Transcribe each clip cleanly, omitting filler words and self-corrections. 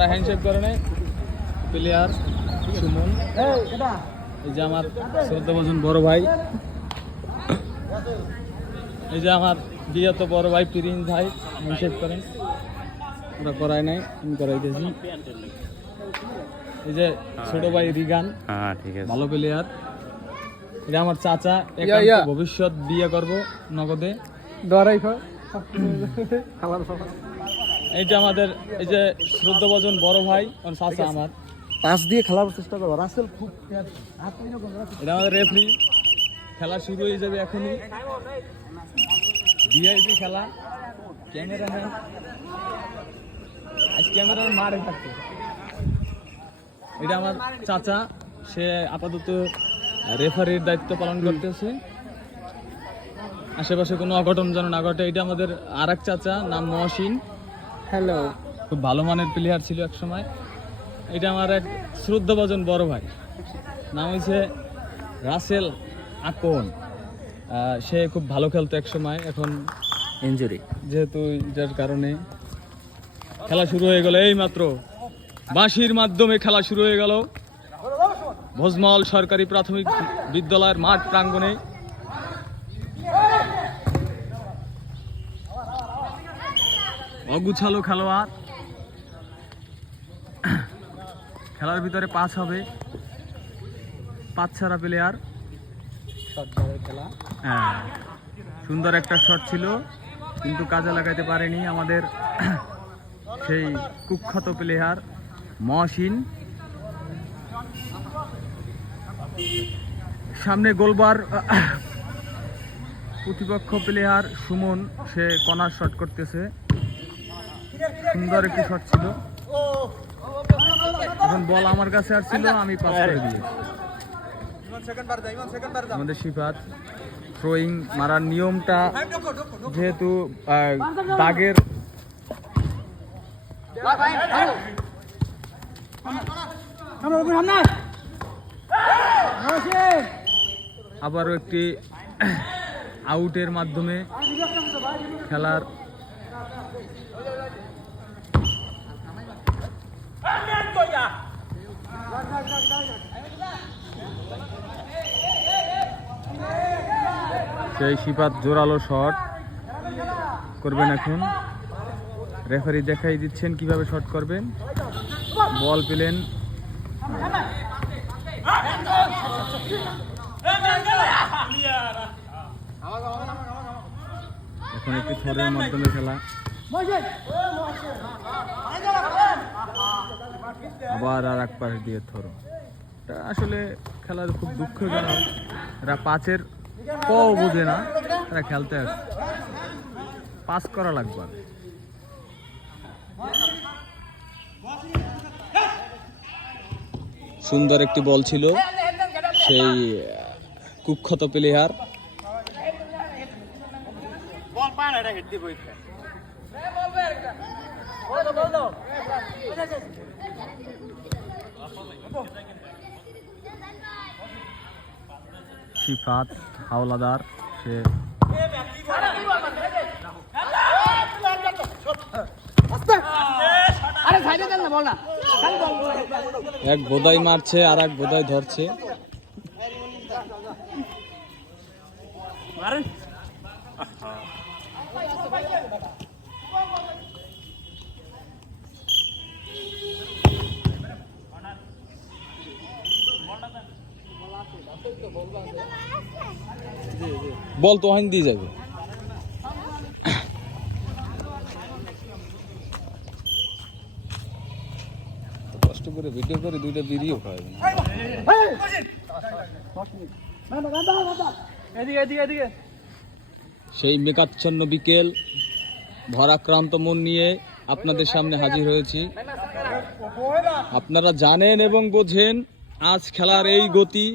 ওরা হ্যান্ডশেক করে নেয় প্লেয়ার সুমন, এই যে আমার 14 বছর বড় ভাই, এই যে আমার বিয়েত বড় ভাই প্রিন্স ভাই হ্যান্ডশেক করেন। ওরা করায় নাই, আমি করাইতেছি। এই যে ছোট ভাই রিগান, ঠিক আছে, ভালো প্লেয়ার। এটা আমার চাচা, ভবিষ্যৎ বিয়ে করব নগদে। এইটা আমাদের এই যে 14 বছর বড় ভাই চাচা আমার, পাস দিয়ে খেলার চেষ্টা করবো। রাসেল খুব এটা আমাদের রেফারি। খেলা শুরু হয়ে যাবে এখনই, ভিআইপি খেলা। ক্যামেরাম্যান আজ ক্যামেরার মারে থাকছে। এটা আমার চাচা, সে আপাতত রেফারির দায়িত্ব পালন করতেছে। আশেপাশে কোনো অঘটন যেন না ঘটে। এটা আমাদের আর এক চাচা, নাম মহসিন। হ্যালো, খুব ভালো মানের প্লেয়ার ছিল এক সময়। এটা আমার এক শ্রদ্ধাভাজন বড় ভাই, নাম হয়েছে রাসেল আকন। সে খুব ভালো খেলতো এক সময়, এখন ইনজুরি। যেহেতু এটার কারণে খেলা শুরু হয়ে গেল। এই মাত্র বাঁশির মাধ্যমে খেলা শুরু হয়ে গেল ভোজমল সরকারি প্রাথমিক বিদ্যালয়ের মাঠ প্রাঙ্গণে। অগুছালো খেলোয়াড়, খেলার ভিতরে পাস হবে, পাঁচ ছাড়া প্লেয়ার। খেলা হ্যাঁ, সুন্দর একটা শট ছিল, কিন্তু কাজে লাগাতে পারেনি আমাদের সেই কুখ্যাত প্লেয়ার মহসিন। সামনে গোলবার প্রতিপক্ষ প্লেয়ার সুমন, সে কর্নার শট করতেছে। সুন্দর একটি শট ছিল। এখন বল আমার কাছে আসছিল, আমি পাস করে দিয়েছি। আমাদের সিফাত থ্রোয়িং মারার নিয়মটা যেহেতু দাগের, আবারও একটি আউটের মাধ্যমে খেলার সেই সিফাত জোরালো শট করবেন। এখন রেফারি দেখাই দিচ্ছেন কিভাবে শট করবেন। বল পেলেন, এখন একটি থ্রোর মাধ্যমে খেলা। আবার আর এক পাশ দিয়ে থ্রো। এটা আসলে খেলার খুব দুঃখজনক। এরা পাঁচের ক বোঝে না, এরা খেলতে আসে। পাস করা লাগবে। সুন্দর একটি বল ছিল, সেই কুখ্যাত প্লেয়ার। সিফাত হাওলাদার, সে এক বোদাই মারছে আর এক বোদাই ধরছে। বল তো ওখানে দিয়ে যাবে। কষ্ট করে ভিডিও করে দুইটা ভিডিও খাওয়াবে না। সেই মেঘাচ্ছন্ন বিকেল, ভরাক্রান্ত মন নিয়ে আপনাদের সামনে হাজির হয়েছি। আপনারা জানেন এবং বোঝেন আজ খেলার এই গতি।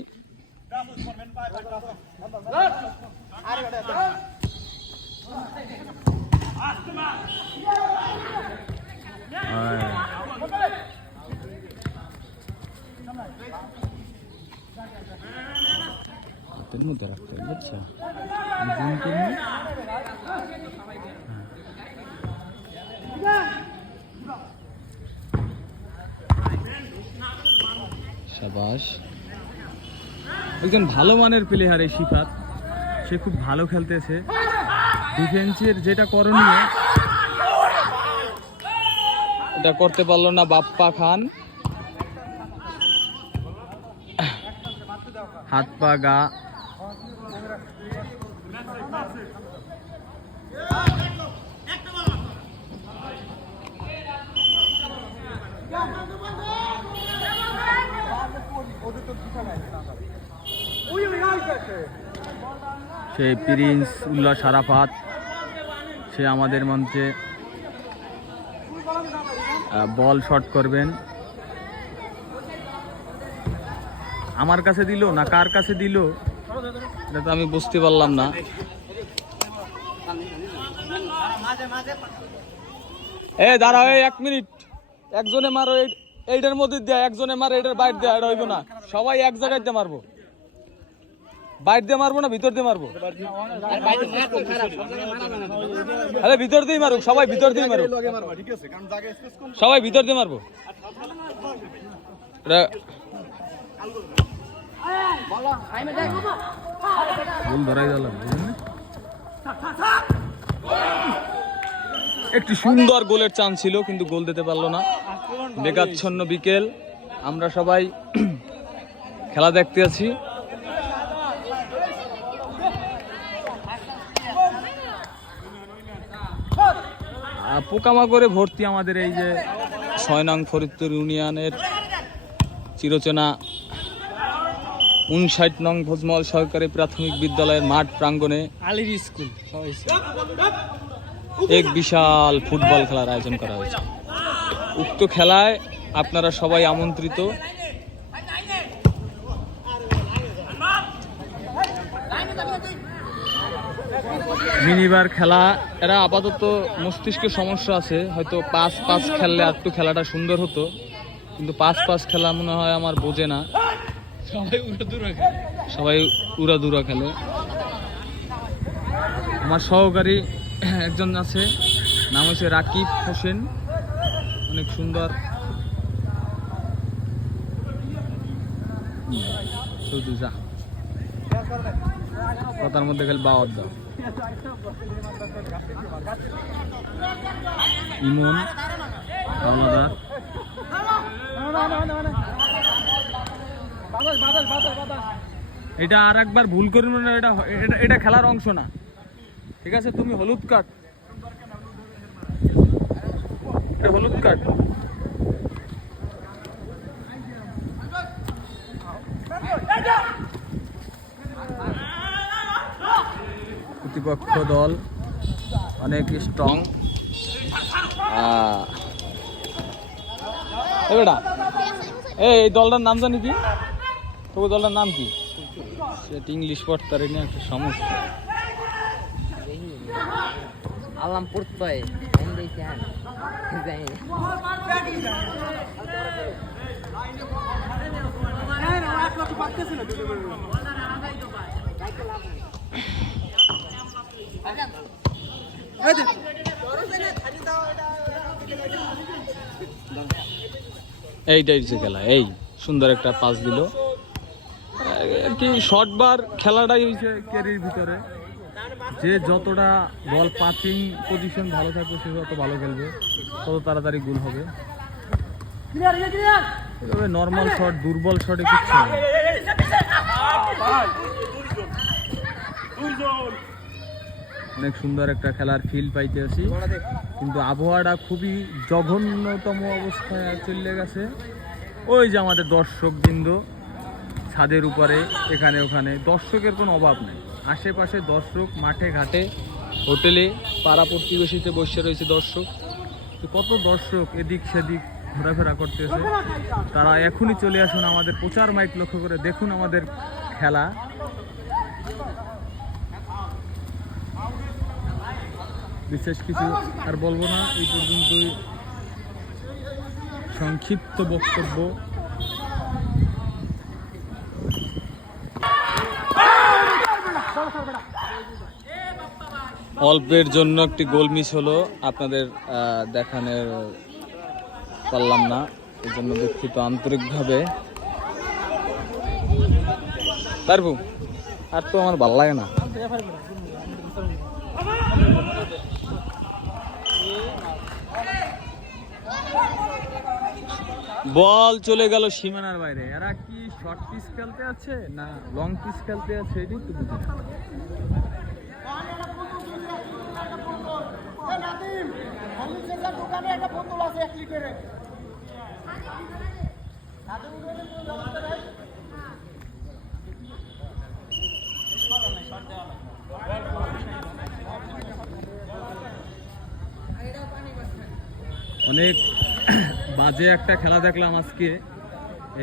হাতের মধ্যে রাখতে হবে, বুঝছো? সাবাস। একজন ভালো মানের প্লেয়ার এই শিফাত, সে খুব ভালো খেলতেছে। ডিফেন্সের যেটা করণীয় এটা করতে পারলো না বাপ্পা খান। হাত পা গা সেই প্রিন্স উল্লাস আরাফাত, সে আমাদের মঞ্চে বল শট করবেন। আমার কাছে দিল না কার কাছে দিল এটা তো আমি বুঝতে পারলাম না। দাঁড়াও, 1 মিনিট, একজনে মারো, এইটার মধ্যে দেয়, একজনে মারো, এটার বাইরে দেয়, এটা হইব না। সবাই এক জায়গায় দিয়ে মারবো, বাইরে দিয়ে মারবো না ভিতর দিয়ে মারবো? আরে ভিতর দিয়ে মারুক, সবাই ভিতর দিয়ে মারুক, সবাই ভিতর দিয়ে মারবো। একটি সুন্দর গোলের চান্স ছিল কিন্তু গোল দিতে পারলো না। মেঘাচ্ছন্ন বিকেল, আমরা সবাই খেলা দেখতে আছি। পোকামাকড়ে ভর্তি আমাদের এই যে 6 নং ফরিদপুর ইউনিয়নের চিরচেনা 59 নং ভোজমহল সরকারি প্রাথমিক বিদ্যালয়ের মাঠ প্রাঙ্গণে আলির স্কুল এক বিশাল ফুটবল খেলার আয়োজন করা হয়েছে। উক্ত খেলায় আপনারা সবাই আমন্ত্রিত। মিনিবার খেলা, এরা আপাতত মস্তিষ্কের সমস্যা আছে, হয়তো 5-5 খেললে একটু খেলাটা সুন্দর হতো, কিন্তু 5-5 খেলা মনে হয় আমার বোঝে না, সবাই উড়াদুরা খেলে। আমার সহকারী একজন আছে, নাম হচ্ছে রাকিব হোসেন, অনেক সুন্দর। শুধু যা কথার মধ্যে খালি বাওয়াত দাও। ইমন হাওলাদার, এটা আর একবার ভুল করি না, এটা খেলার অংশ না, ঠিক আছে? তুমি হলুদ কার্ড, এটা হলুদ কার্ড। প্রতিপক্ষ দল অনেক স্ট্রং। এই দলটার নাম জানি কি? তবু দলটার নাম কি? সেটা ইংলিশ পড়তে নিয়ে একটা সমস্যা। আলাম পড়তে এইটাই যে খেলা, এই সুন্দর একটা পাস দিল আর কি। শর্টবার খেলাটাই হয়েছে ক্যারির ভিতরে, যে যতটা বল পাসিং পজিশন ভালো থাকবে সে যত ভালো খেলবে, তত তাড়াতাড়ি গোল হবে। এভাবে নর্মাল শট, দুর্বল শটে কিচ্ছু না। অনেক সুন্দর একটা খেলার ফিল পাইতে আছি, কিন্তু আবহাওয়াটা খুবই জঘন্যতম অবস্থায় চলে গেছে। ওই যে আমাদের দর্শকবৃন্দ ছাদের উপরে, এখানে ওখানে দর্শকের কোনো অভাব নেই, আশেপাশে দর্শক, মাঠে ঘাটে, হোটেলে, পাড়া প্রতিবেশীতে বসে রয়েছে দর্শক। কত দর্শক এদিক সেদিক ঘোরাফেরা করতেছে। তারা এখনই চলে আসুন, আমাদের প্রচার মাইক লক্ষ্য করে দেখুন আমাদের খেলা। বিশেষ কিছু আর বলবো না, এই পর্যন্তই সংক্ষিপ্ত বক্তব্য। অল্পের জন্য একটি গোল মিস হলো, আপনাদের দেখানোর পারলাম না, এই জন্য দুঃখিত আন্তরিকভাবে। পারবো আর তো আমার ভালো লাগে না। বল চলে গেল সীমানার বাইরে। এরা কি শর্ট পিচ খেলতে আছে না লং পিচ খেলতে আছে এটাই তো বুঝি না। অনেক বাজে একটা খেলা দেখলাম আজকে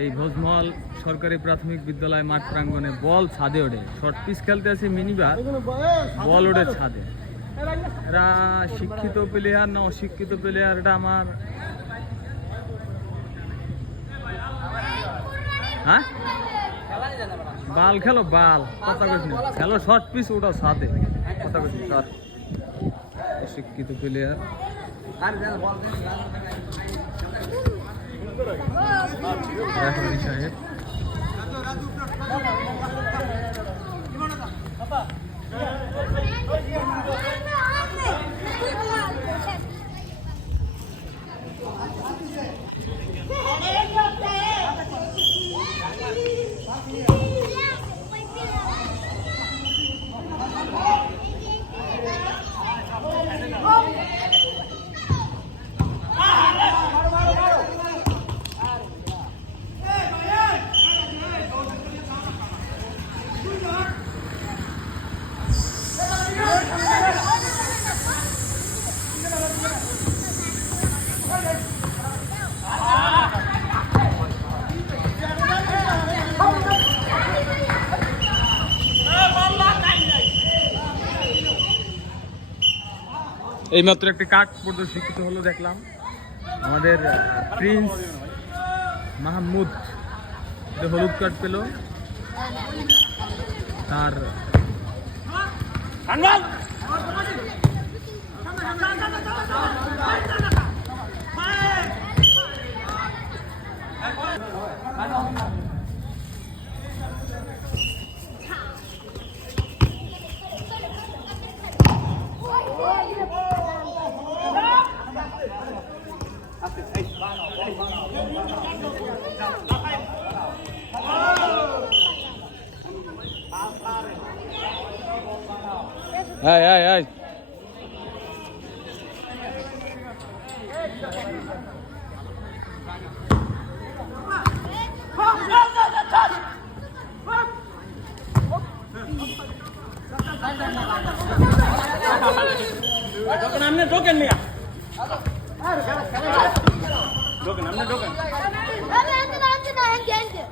এই ভোজমহল সরকারি প্রাথমিক বিদ্যালয় মাঠ প্রাঙ্গণে। বল ছাদে ওঠে, শর্ট পিচ খেলতে আছে মিনিবার, বল ওঠে ছাদে। এরা শিক্ষিত প্লেয়ার না অশিক্ষিত প্লেয়ার এটা আমার হ্যাঁ বাল খেলো বাল কথা কইছি খেলো শর্ট পিচ ওটা ছাদে কথা কইছি স্যার। অশিক্ষিত প্লেয়ার রেফারি সাহেব। এইমাত্র একটি কার্ড প্রদর্শিত হলো দেখলাম। আমাদের প্রিন্স মাহমুদ হলুদ কার্ড পেল। তার Hey, hey, hey. Doken amne doken mia. Doken amne doken. Abi ante geldi.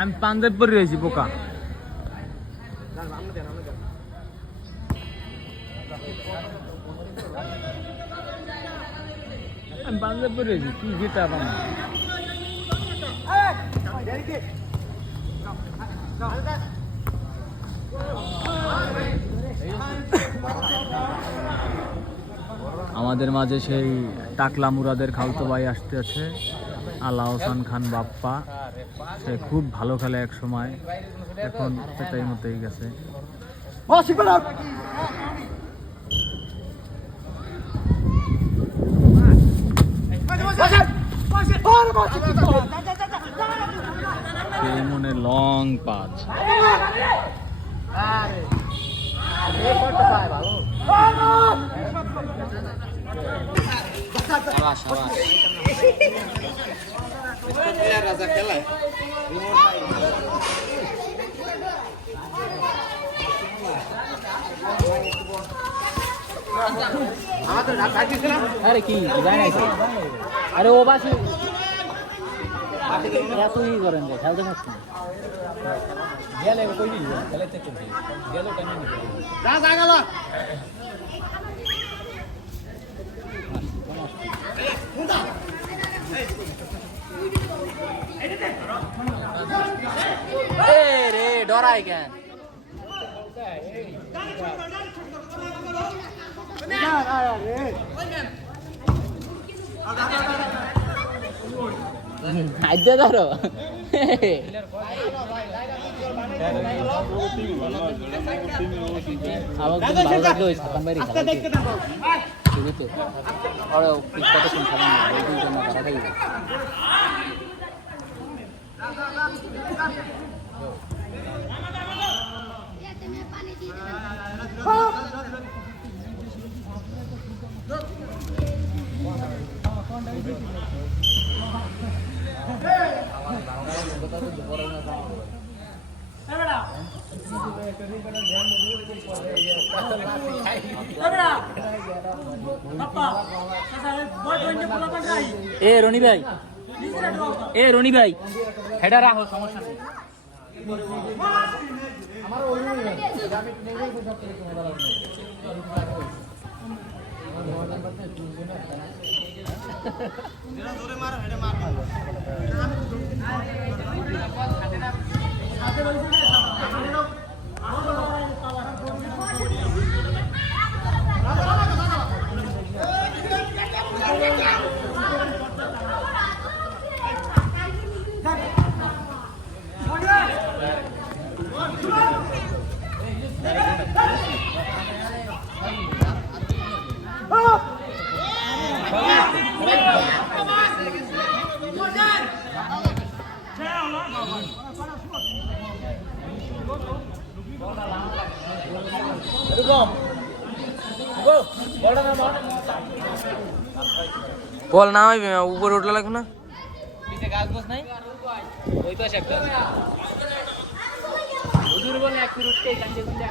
আমি পাঞ্জাব পরে রয়েছি বোকা। আমি পাঞ্জাব পরে রয়েছি কি গীতা বানা। আমাদের মাঝে সেই টাকলা মুরাদের খালতো ভাই আসতে আছে, আলা হোসেন খান বাপ্পা। সে খুব ভালো খেলে এক সময়, এখন সেটাই মতোই গেছে। এমনের লং পাঁচ। সাবাস সাবাস রাজা খেলায় আরে কি যায় নাই তো? আরে ও বাসি এতই করেন রে, খেলতে পারছি না। গেলে কই দিই খেলাতে চলছে গেল কেন রে ডরাই কেন খাদ্য ধরো আমার ভালো লাগলো ওই সাতান বাড়ি খেলা তো ওরা কত কোন খেলা না তারা খাই এ রনি ভাই হেডা রাখো সমস্যা নেই বল না উপরে উঠলে লাগবে না গাছ বস নাই ওই পাশে একটা হুজুর বলে এক মিনিট উঠতে কান্দে কান্দে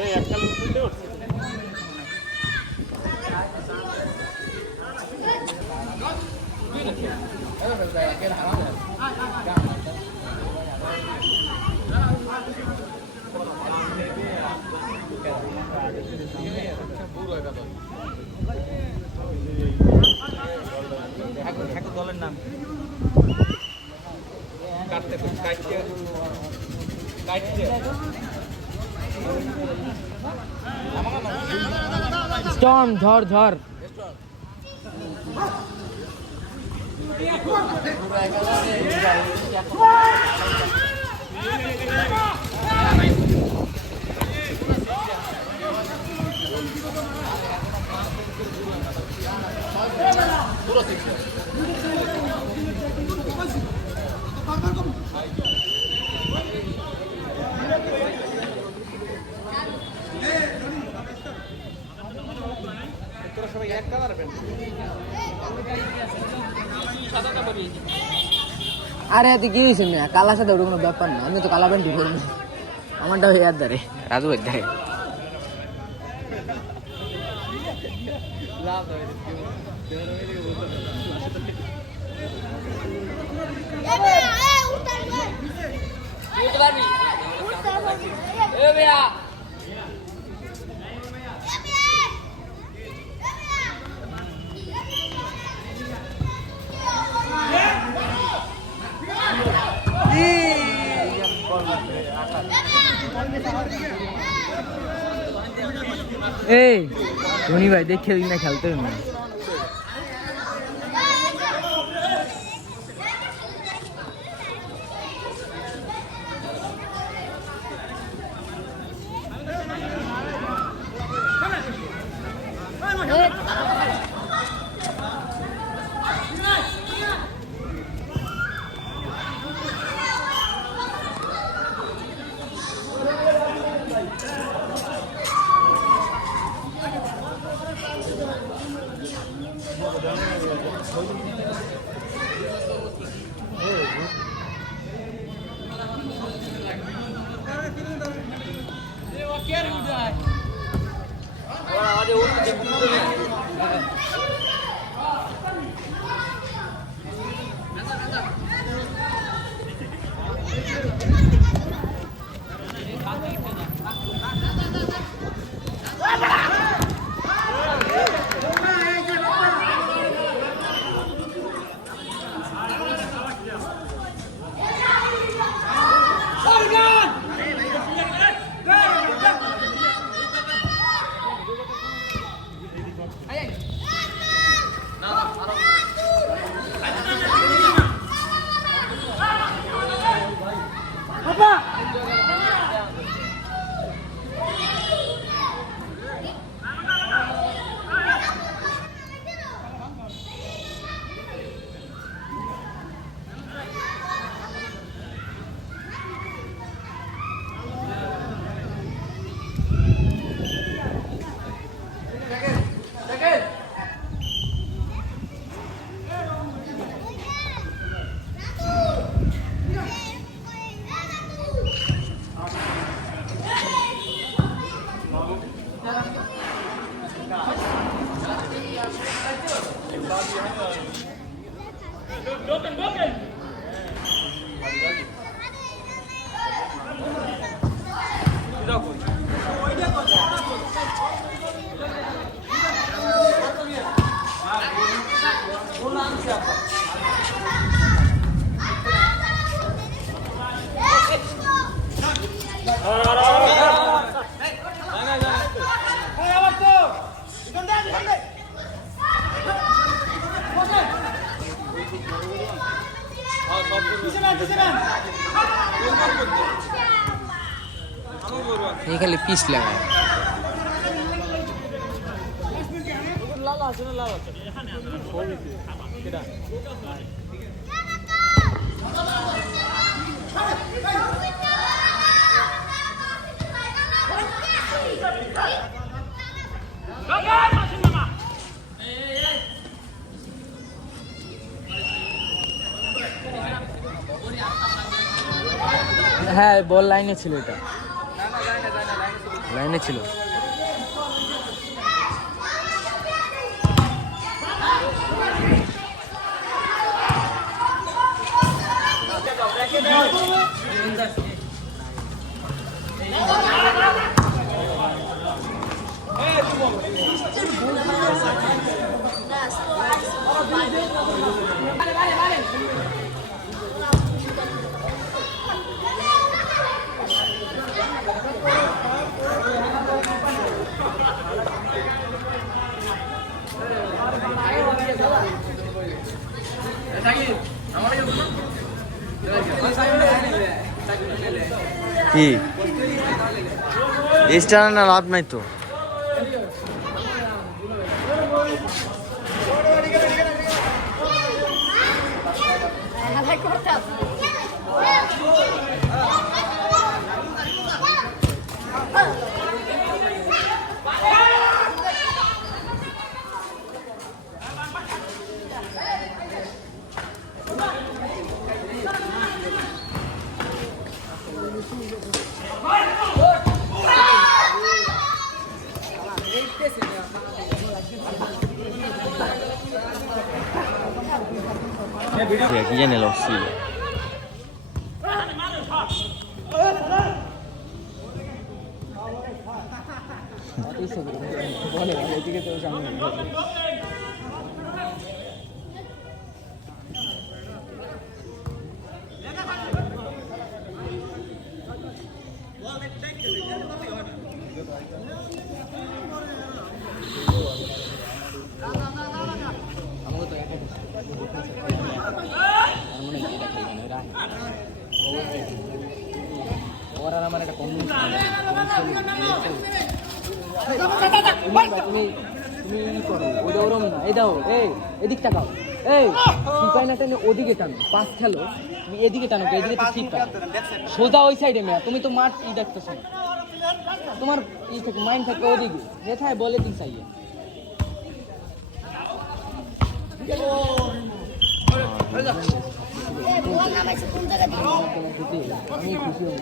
এই একটা উঠতে উঠছে দলের নাম স্টর্ম ঝড় ঝড় আরে তুই কি হয়েছে না কালার সাথে ওটা কোনো ব্যাপার না আমি তো কালা প্যান্ট ঢুকলাম আমারটা হয়ে আর ধারে রাজু ভাই দেখে এই ধনী ভাই দেখে না খেলতে না ये खाली पीस लगा হ্যাঁ বল লাইনে ছিল এটা লাইনে ছিল কি এক্সট্রা না লাভ নাই তো কি জানি লসি আমার একটা কম তুমি করো ওটা ওরম না এই দাও এদিক টাকাও কি না টেনে ওদিকে টানো পাস খেলো তুমি এদিকে টানো এদিকে তো ঠিক সোজা ওই সাইডে মেয়া তুমি তো মাঠ দেখতেছো না তোমার থেকে মাইন্ড থাকে ওদিকে যেথায় বলে দিন চাইয়ে আমি খুশি হই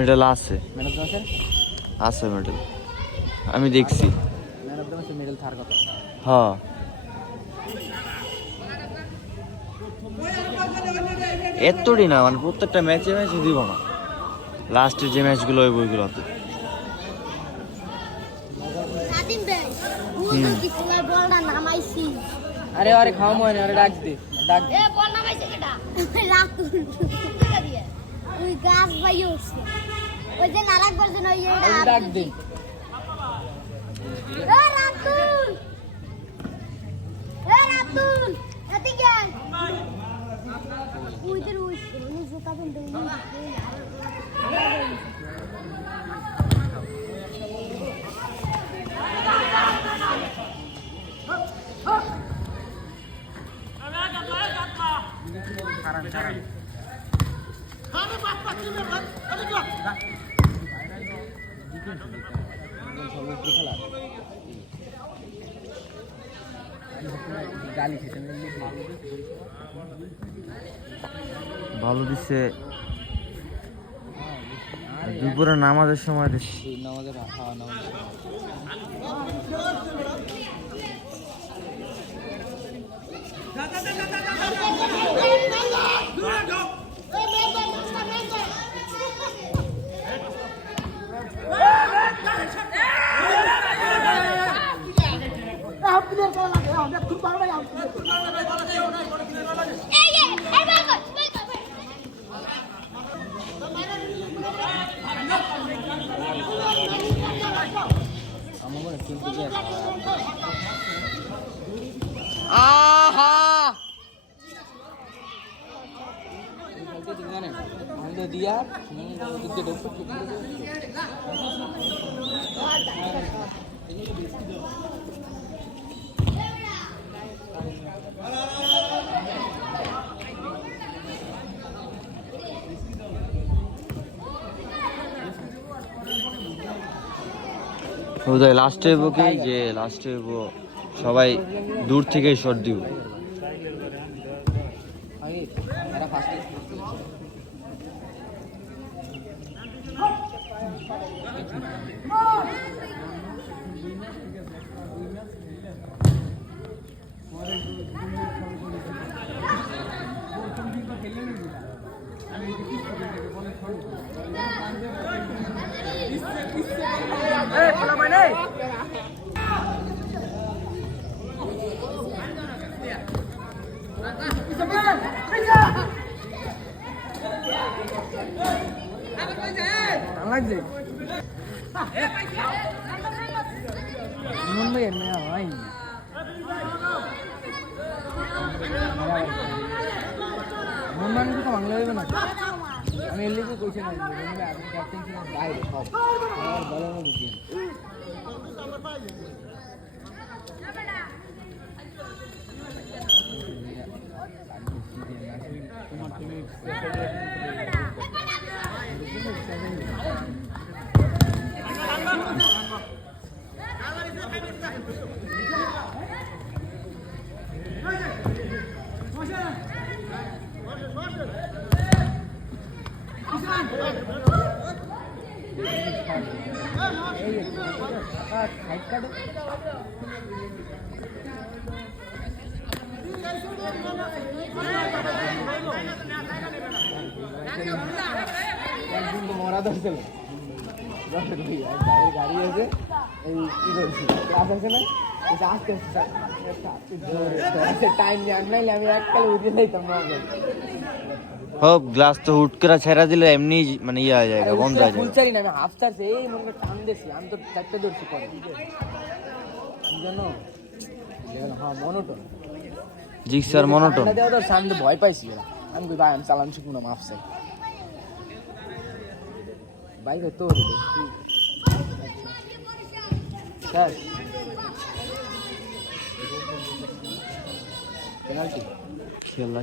মেডেল আছে, ম্যান অফ দ্য ম্যাচের আছে মেডেল, আমি দেখছি। ম্যান অফ দ্য ম্যাচের মেডেল থার কথা। হ্যাঁ, এতটি না, মানে প্রত্যেকটা ম্যাচে ম্যাচে দিব না, লাস্টের যে ম্যাচগুলো ওই বইগুলোতে। নাদিম ভাই বুঝো কি তোমার বলটা নামাইছি আরে আরে খাওয়া মনে আরে ডাক দে ডাক দে। এ বল নামাইছে কেডা রাতুল কেডা দিয়ে ওই গাছ ভাই উঠছে ওই যে নারাক বলছেন ওই আরে ডাক দে। এ রাতুল এদিকে আয় উইদের উইস উনি জুতা পিনতে গালি খেতে ভালো দিচ্ছে, দুপুরে নামাজের সময় দিচ্ছে। নামাজের খাওয়া নামাজ আমার মনে কিন্তু আহা আমাদের দিয়া লাস্টে হইব কি, যে লাস্টে হইব সবাই দূর থেকেই শট দিব। আগে এরা ফার্স্টে লাগছে মন ভাই না ভাই মন মানে তো বাংলা হইবে না আমি এর লিখে কইছি না আপনি ক্যাপ্টেন ছিলেন বাইরে সব আর বলো না বুঝি সাইড কাটে মরা ধরছিল গাড়ি আছে এই কি করছি ক্লাস আছে না আস্তে আস্তে টাইম নাইলে আমি এককালে উঠে যাইতাম না হোক গ্লাস তো হুট করে ছেড়া দিলে এমনি মানে ইয়ে হয়ে যায়, বন্ধ হয়ে যায়। ফুলচারি না আমি হাফ চার্জে এই মনে টান দিয়েছি আমি তো চারটে ধরছি পরে কি জানো হ্যাঁ মনোটন জিক্সার মনোটন। দেওয়া তো সামনে ভয় পাইছি এরা আমি কই ভাই আমি চালান শিখবো না মাফ চাই বাইক তো স্যার পেনাল্টি খেলা